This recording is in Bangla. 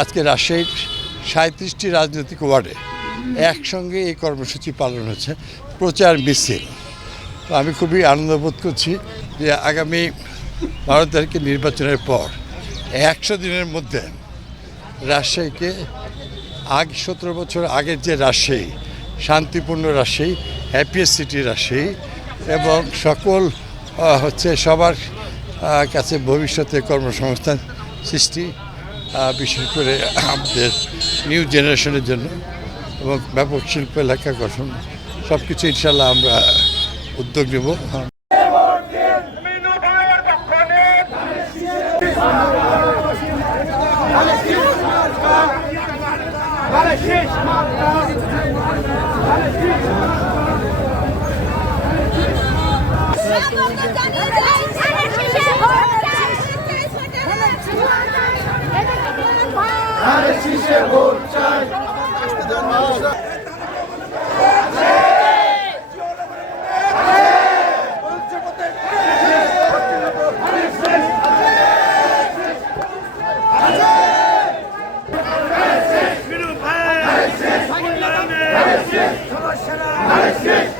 আজকে রাজশাহীর ৩৭টি রাজনৈতিক ওয়ার্ডে একসঙ্গে এই কর্মসূচি পালন হচ্ছে, প্রচার মিছিল। তো আমি খুবই আনন্দ বোধ করছি যে আগামী ১২ তারিখে নির্বাচনের পর ১০০ দিনের মধ্যে রাজশাহীকে ১৭ বছর আগের যে রাজশাহী, শান্তিপূর্ণ রাজশাহী, হ্যাপিয়েস্ট সিটি রাজশাহী এবং সকল সবার কাছে ভবিষ্যতে কর্মসংস্থান সৃষ্টি, বিশেষ করে আমাদের নিউ জেনারেশনের জন্য এবং ব্যাপক শিল্প এলাকা গঠন, সব কিছু ইনশাল্লাহ আমরা উদ্যোগ নেব। Alexis!